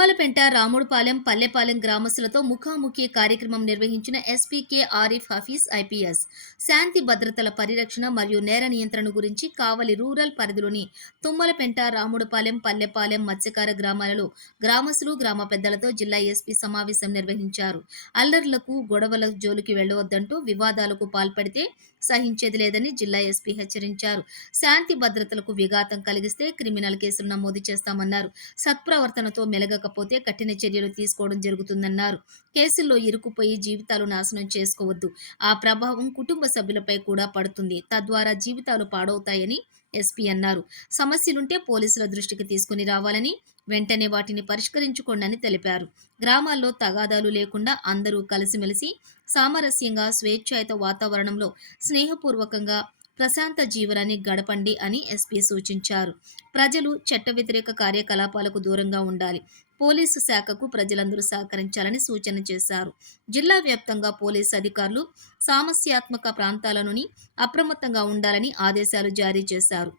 తుమ్మలపెంట, రాముడుపాలెం, పల్లెపాలెం గ్రామస్తులతో ముఖాముఖి కార్యక్రమం నిర్వహించిన ఎస్పీకే ఆరిఫ్ హఫీజ్ ఐపీఎస్. శాంతి భద్రతల పరిరక్షణ మరియు నేర నియంత్రణ గురించి కావలి రూరల్ పరిధిలోని తుమ్మలపెంట, రాముడుపాలెం, పల్లెపాలెం, మత్స్యకార గ్రామాలలో గ్రామస్తులు, గ్రామ పెద్దలతో జిల్లా ఎస్పీ సమావేశం నిర్వహించారు. అల్లర్లకు, గొడవల జోలికి వెళ్లవద్దంటూ వివాదాలకు పాల్పడితే సహించేది లేదని జిల్లా ఎస్పీ హెచ్చరించారు. శాంతి భద్రతలకు విఘాతం కలిగిస్తే క్రిమినల్ కేసులు నమోదు చేస్తామన్నారు. సత్ప్రవర్తనతో మెలగకపోతే కఠిన చర్యలు తీసుకోవడం జరుగుతుందన్నారు. కేసుల్లో ఇరుక్కుపోయి జీవితాలు నాశనం చేసుకోవద్దు. ఆ ప్రభావం కుటుంబ సభ్యులపై కూడా పడుతుంది. తద్వారా జీవితాలు పాడవుతాయని ఎస్పీ అన్నారు. సమస్యలుంటే పోలీసుల దృష్టికి తీసుకుని రావాలని, వెంటనే వాటిని పరిష్కరించుకోండని తెలిపారు. గ్రామాల్లో తగాదాలు లేకుండా అందరూ కలిసిమెలిసి సామరస్యంగా స్వేచ్ఛాయుత వాతావరణంలో స్నేహపూర్వకంగా ప్రశాంత జీవనాన్ని గడపండి అని ఎస్పీ సూచించారు. ప్రజలు చట్ట వ్యతిరేక కార్యకలాపాలకు దూరంగా ఉండాలి. పోలీసు శాఖకు ప్రజలందరూ సహకరించాలని సూచన చేశారు. జిల్లా వ్యాప్తంగా పోలీసు అధికారులు సమస్యాత్మక ప్రాంతాల నుండి అప్రమత్తంగా ఉండాలని ఆదేశాలు జారీ చేశారు.